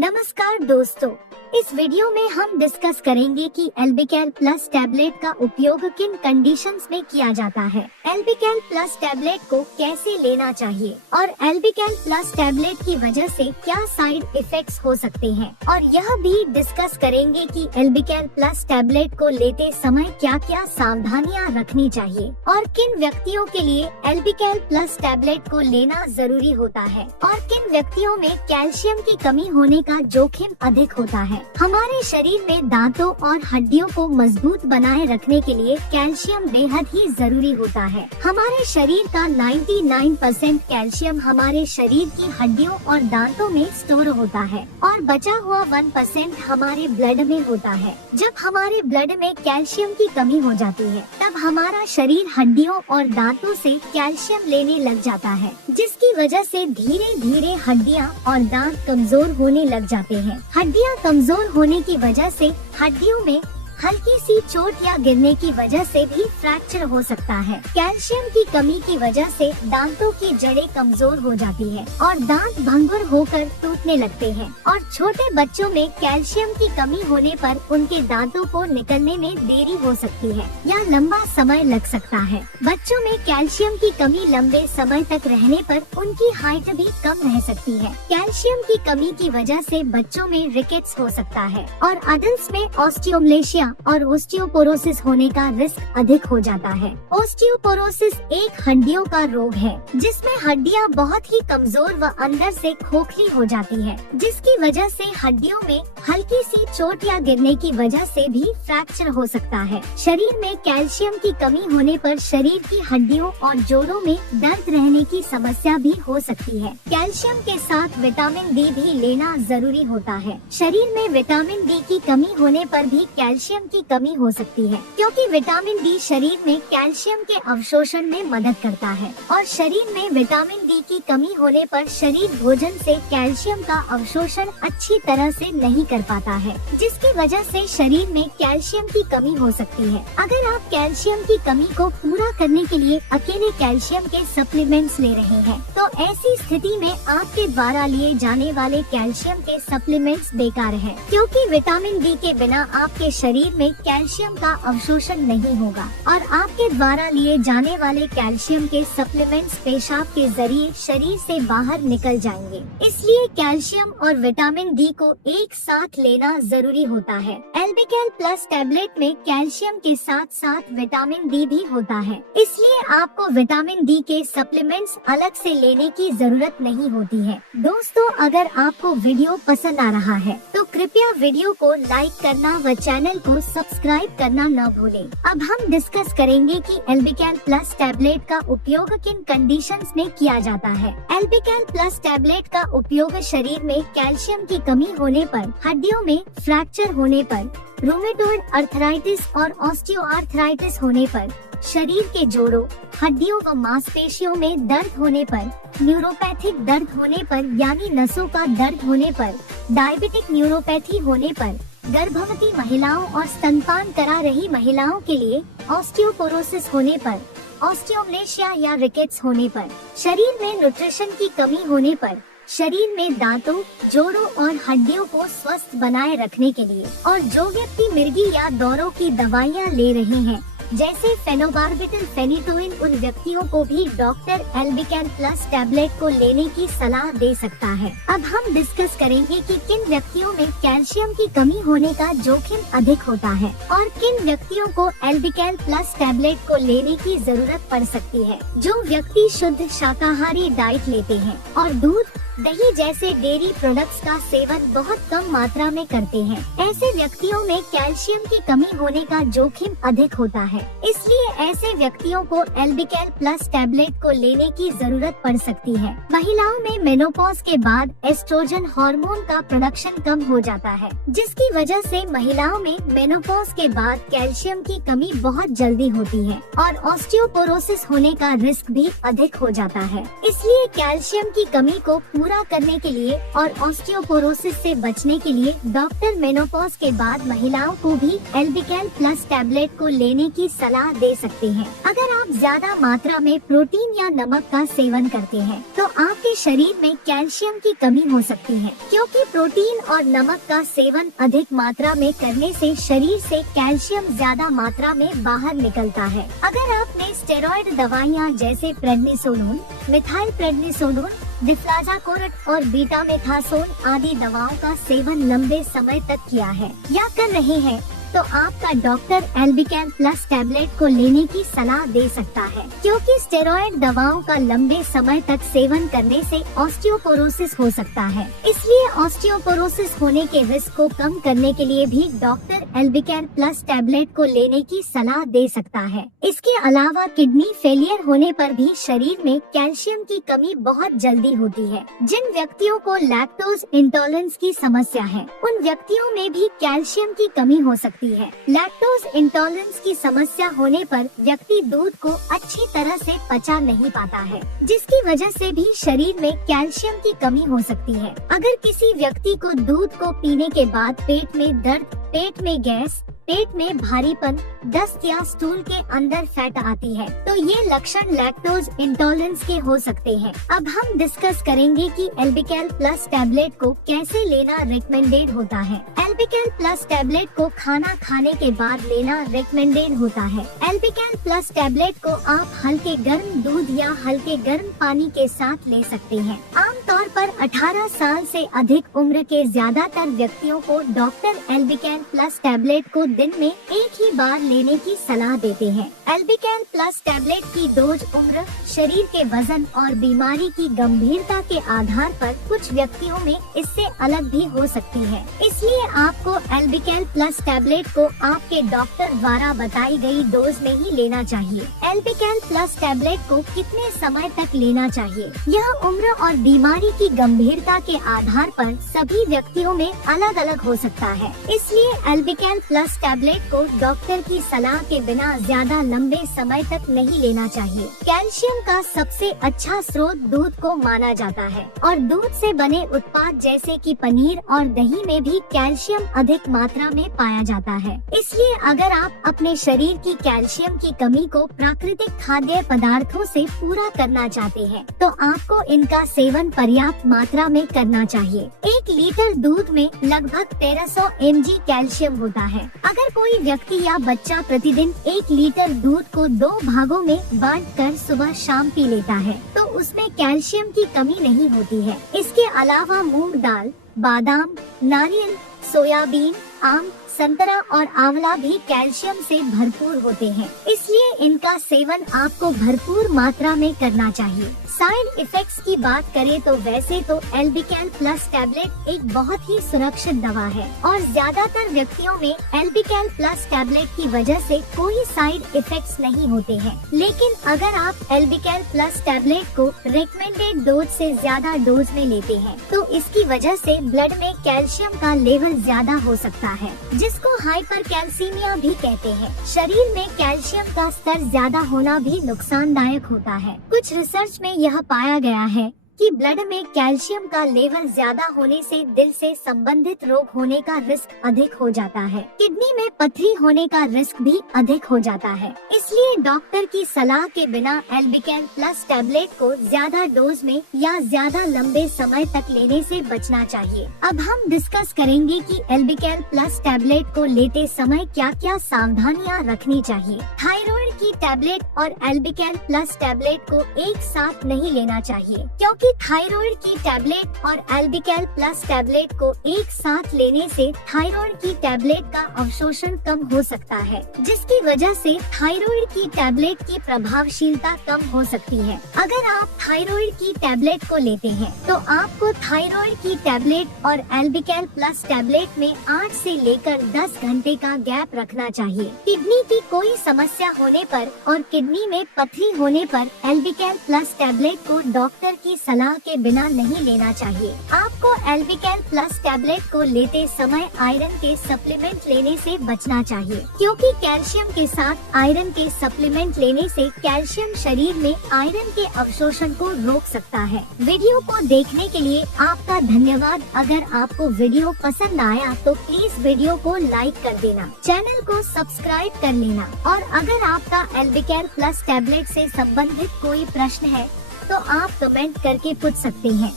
नमस्कार दोस्तों, इस वीडियो में हम डिस्कस करेंगे कि एल्बिकैल प्लस टैबलेट का उपयोग किन कंडीशंस में किया जाता है, एल्बिकैल प्लस टैबलेट को कैसे लेना चाहिए और एल्बिकैल प्लस टैबलेट की वजह से क्या साइड इफेक्ट्स हो सकते हैं, और यह भी डिस्कस करेंगे कि एल्बिकैल प्लस टैबलेट को लेते समय क्या क्या सावधानियां रखनी चाहिए और किन व्यक्तियों के लिए एल्बिकैल प्लस टैबलेट को लेना जरूरी होता है और किन व्यक्तियों में कैल्शियम की कमी होने का जोखिम अधिक होता है। हमारे शरीर में दांतों और हड्डियों को मजबूत बनाए रखने के लिए कैल्शियम बेहद ही जरूरी होता है। हमारे शरीर का 99% कैल्शियम हमारे शरीर की हड्डियों और दांतों में स्टोर होता है और बचा हुआ 1% हमारे ब्लड में होता है। जब हमारे ब्लड में कैल्शियम की कमी हो जाती है तब हमारा शरीर हड्डियों और दांतों से कैल्शियम लेने लग जाता है, जिसकी वजह से धीरे धीरे हड्डियां और दांत कमजोर होने लग जाते हैं। हड्डियां कमजोर होने की वजह से हड्डियों में हल्की सी चोट या गिरने की वजह से भी फ्रैक्चर हो सकता है। कैल्शियम की कमी की वजह से दांतों की जड़ें कमजोर हो जाती है और दांत भंगुर होकर टूटने लगते हैं और छोटे बच्चों में कैल्शियम की कमी होने पर उनके दांतों को निकलने में देरी हो सकती है या लंबा समय लग सकता है। बच्चों में कैल्शियम की कमी लंबे समय तक रहने पर उनकी हाइट भी कम रह सकती है। कैल्शियम की कमी की वजह से बच्चों में रिकेट्स हो सकता है और अडल्ट्स में ऑस्टियोमलेशिया और ओस्टियोपोरोसिस होने का रिस्क अधिक हो जाता है। ओस्टियोपोरोसिस एक हड्डियों का रोग है जिसमें हड्डियां बहुत ही कमजोर व अंदर से खोखली हो जाती है, जिसकी वजह से हड्डियों में हल्की सी चोट या गिरने की वजह से भी फ्रैक्चर हो सकता है। शरीर में कैल्शियम की कमी होने पर शरीर की हड्डियों और जोड़ों में दर्द रहने की समस्या भी हो सकती है। कैल्शियम के साथ विटामिन डी भी लेना जरूरी होता है। शरीर में विटामिन डी की कमी होने पर भी कैल्शियम की कमी हो सकती है, क्योंकि विटामिन डी शरीर में कैल्शियम के अवशोषण में मदद करता है और शरीर में विटामिन डी की कमी होने पर शरीर भोजन से कैल्शियम का अवशोषण अच्छी तरह से नहीं कर पाता है, जिसकी वजह से शरीर में कैल्शियम की कमी हो सकती है। अगर आप कैल्शियम की कमी को पूरा करने के लिए अकेले कैल्शियम के सप्लीमेंट्स ले रहे हैं तो ऐसी स्थिति में आपके द्वारा लिए जाने वाले कैल्शियम के सप्लीमेंट्स बेकार हैं, क्योंकि विटामिन डी के बिना आपके शरीर में कैल्शियम का अवशोषण नहीं होगा और आपके द्वारा लिए जाने वाले कैल्शियम के सप्लीमेंट्स पेशाब के जरिए शरीर से बाहर निकल जाएंगे। इसलिए कैल्शियम और विटामिन डी को एक साथ लेना जरूरी होता है। एल्बिकैल प्लस टैबलेट में कैल्शियम के साथ साथ विटामिन डी भी होता है, इसलिए आपको विटामिन डी के सप्लीमेंट्स अलग से लेने की जरूरत नहीं होती है। दोस्तों, अगर आपको वीडियो पसंद आ रहा है तो कृपया वीडियो को लाइक करना व चैनल को सब्सक्राइब करना न भूलें। अब हम डिस्कस करेंगे कि एल्बिकैल प्लस टैबलेट का उपयोग किन कंडीशंस में किया जाता है। एल्बिकैल प्लस टैबलेट का उपयोग शरीर में कैल्शियम की कमी होने पर, हड्डियों में फ्रैक्चर होने पर, रूमेटॉइड अर्थराइटिस और ऑस्टियोआर्थराइटिस होने पर, शरीर के जोड़ों, हड्डियों व मांसपेशियों में दर्द होने पर, न्यूरोपैथिक दर्द होने पर यानी नसों का दर्द होने पर, डायबिटिक न्यूरोपैथी होने पर, गर्भवती महिलाओं और स्तनपान करा रही महिलाओं के लिए ऑस्टियोपोरोसिस होने पर, ऑस्टियोमलेशिया या रिकेट्स होने पर, शरीर में न्यूट्रिशन की कमी होने पर, शरीर में दांतों, जोड़ों और हड्डियों को स्वस्थ बनाए रखने के लिए, और जो व्यक्ति मिर्गी या दौरों की दवाइयाँ ले रहे हैं जैसे फेनोबार्बिटल, फेनिटोइन, उन व्यक्तियों को भी डॉक्टर एल्बिकैल प्लस टैबलेट को लेने की सलाह दे सकता है। अब हम डिस्कस करेंगे कि किन व्यक्तियों में कैल्शियम की कमी होने का जोखिम अधिक होता है और किन व्यक्तियों को एल्बिकैल प्लस टैबलेट को लेने की जरूरत पड़ सकती है। जो व्यक्ति शुद्ध शाकाहारी डाइट लेते हैं और दूध, दही जैसे डेयरी प्रोडक्ट्स का सेवन बहुत कम मात्रा में करते हैं, ऐसे व्यक्तियों में कैल्शियम की कमी होने का जोखिम अधिक होता है। इसलिए ऐसे व्यक्तियों को एल्बिकैल प्लस टैबलेट को लेने की जरूरत पड़ सकती है। महिलाओं में मेनोपॉज के बाद एस्ट्रोजन हार्मोन का प्रोडक्शन कम हो जाता है, जिसकी वजह से महिलाओं में मेनोपॉज के बाद कैल्शियम की कमी बहुत जल्दी होती है और ऑस्टियोपोरोसिस होने का रिस्क भी अधिक हो जाता है। इसलिए कैल्शियम की कमी को पूरा पूरा करने के लिए और ऑस्टियोपोरोसिस से बचने के लिए डॉक्टर मेनोपॉज के बाद महिलाओं को भी एल्बिकैल प्लस टैबलेट को लेने की सलाह दे सकते हैं। अगर आप ज्यादा मात्रा में प्रोटीन या नमक का सेवन करते हैं तो आपके शरीर में कैल्शियम की कमी हो सकती है, क्योंकि प्रोटीन और नमक का सेवन अधिक मात्रा में करने से शरीर से कैल्शियम ज्यादा मात्रा में बाहर निकलता है। अगर आपने स्टेरॉइड दवाइयाँ जैसे प्रेडनिसोलोन, मिथाइल प्रेडनिसोलोन, डिफ्लाजाकोरेट और बीटामेथासोन आदि दवाओं का सेवन लंबे समय तक किया है या कर रहे हैं तो आपका डॉक्टर एल्बिकैल प्लस टैबलेट को लेने की सलाह दे सकता है, क्योंकि स्टेरॉइड दवाओं का लंबे समय तक सेवन करने से ऑस्टियोपोरोसिस हो सकता है। इसलिए ऑस्टियोपोरोसिस होने के रिस्क को कम करने के लिए भी डॉक्टर एल्बिकैल प्लस टैबलेट को लेने की सलाह दे सकता है। इसके अलावा किडनी फेलियर होने पर भी शरीर में कैल्शियम की कमी बहुत जल्दी होती है। जिन व्यक्तियों को लैक्टोज इंटॉलरेंस की समस्या है उन व्यक्तियों में भी कैल्शियम की कमी हो सकती है। लैक्टोज इंटॉलरेंस की समस्या होने पर व्यक्ति दूध को अच्छी तरह से पचा नहीं पाता है, जिसकी वजह से भी शरीर में कैल्शियम की कमी हो सकती है। अगर किसी व्यक्ति को दूध को पीने के बाद पेट में दर्द, पेट में गैस, पेट में भारीपन, दस्त या स्टूल के अंदर फैट आती है तो ये लक्षण लैक्टोज इंटॉलरेंस के हो सकते हैं। अब हम डिस्कस करेंगे कि एल्बिकैल प्लस टैबलेट को कैसे लेना रिकमेंडेड होता है। एल्बिकैल प्लस टैबलेट को खाना खाने के बाद लेना रिकमेंडेड होता है। एल्बिकैल प्लस टैबलेट को आप हल्के गर्म दूध या हल्के गर्म पानी के साथ ले सकते हैं। आमतौर पर 18 साल से अधिक उम्र के ज्यादातर व्यक्तियों को डॉक्टर एल्बिकैल प्लस टैबलेट को दिन में एक ही बार लेने की सलाह देते हैं। एल्बिकैल प्लस टैबलेट की डोज उम्र, शरीर के वजन और बीमारी की गंभीरता के आधार पर कुछ व्यक्तियों में इससे अलग भी हो सकती है। इसलिए आपको एल्बिकैल प्लस टैबलेट को आपके डॉक्टर द्वारा बताई गई डोज में ही लेना चाहिए। एल्बिकैल प्लस टैबलेट को कितने समय तक लेना चाहिए, यह उम्र और बीमारी की गंभीरता के आधार पर सभी व्यक्तियों में अलग अलग हो सकता है। इसलिए एल्बिकैल प्लस टैबलेट को डॉक्टर की सलाह के बिना ज्यादा लंबे समय तक नहीं लेना चाहिए। कैल्शियम का सबसे अच्छा स्रोत दूध को माना जाता है और दूध से बने उत्पाद जैसे कि पनीर और दही में भी कैल्शियम अधिक मात्रा में पाया जाता है। इसलिए अगर आप अपने शरीर की कैल्शियम की कमी को प्राकृतिक खाद्य पदार्थों से पूरा करना चाहते हैं तो आपको इनका सेवन पर्याप्त मात्रा में करना चाहिए। 1 लीटर दूध में लगभग 1300 mg कैल्शियम होता है। अगर कोई व्यक्ति या बच्चा प्रतिदिन 1 लीटर दूध को 2 भागों में बांटकर सुबह शाम पी लेता है तो उसमें कैल्शियम की कमी नहीं होती है। इसके अलावा मूंग दाल, बादाम, नारियल, सोयाबीन, आम, संतरा और आंवला भी कैल्शियम से भरपूर होते हैं, इसलिए इनका सेवन आपको भरपूर मात्रा में करना चाहिए। साइड इफेक्ट्स की बात करें तो वैसे तो एल्बिकैल प्लस टैबलेट एक बहुत ही सुरक्षित दवा है और ज्यादातर व्यक्तियों में एल्बिकैल प्लस टैबलेट की वजह से कोई साइड इफेक्ट्स नहीं होते हैं। लेकिन अगर आप एल्बिकैल प्लस टैबलेट को रिकमेंडेड डोज से ज्यादा डोज में लेते हैं तो इसकी वजह से ब्लड में कैल्शियम का लेवल ज्यादा हो सकता है, जिसको हाइपरकैल्सीमिया भी कहते हैं। शरीर में कैल्शियम का स्तर ज्यादा होना भी नुकसानदायक होता है। कुछ रिसर्च में यह पाया गया है कि ब्लड में कैल्शियम का लेवल ज्यादा होने से दिल से संबंधित रोग होने का रिस्क अधिक हो जाता है। किडनी में पथरी होने का रिस्क भी अधिक हो जाता है। इसलिए डॉक्टर की सलाह के बिना एल्बिकैल प्लस टैबलेट को ज्यादा डोज में या ज्यादा लंबे समय तक लेने से बचना चाहिए। अब हम डिस्कस करेंगे कि एल्बिकैल प्लस टैबलेट को लेते समय क्या क्या सावधानियाँ रखनी चाहिए। थायराइड की टैबलेट और एल्बिकैल प्लस टैबलेट को एक साथ नहीं लेना चाहिए, क्योंकि थायराइड की टैबलेट और एल्बिकैल प्लस टैबलेट को एक साथ लेने से थायराइड की टैबलेट का अवशोषण कम हो सकता है, जिसकी वजह से थायराइड की टैबलेट की प्रभावशीलता कम हो सकती है। अगर आप थायराइड की टैबलेट को लेते हैं तो आपको थायराइड की टैबलेट और एल्बिकैल प्लस टैबलेट में 8 से लेकर 10 घंटे का गैप रखना चाहिए। किडनी की कोई समस्या होने होने पर और किडनी में पथरी होने पर एल्बिकैल प्लस टैबलेट को डॉक्टर की सलाह के बिना नहीं लेना चाहिए। आपको एल्बिकैल प्लस टैबलेट को लेते समय आयरन के सप्लीमेंट लेने से बचना चाहिए, क्योंकि कैल्शियम के साथ आयरन के सप्लीमेंट लेने से कैल्शियम शरीर में आयरन के अवशोषण को रोक सकता है। वीडियो को देखने के लिए आपका धन्यवाद। अगर आपको वीडियो पसंद आया तो प्लीज वीडियो को लाइक कर देना, चैनल को सब्सक्राइब कर लेना और अगर आपका एल्बिकैल प्लस टैबलेट से संबंधित कोई प्रश्न है तो आप कमेंट करके पूछ सकते हैं।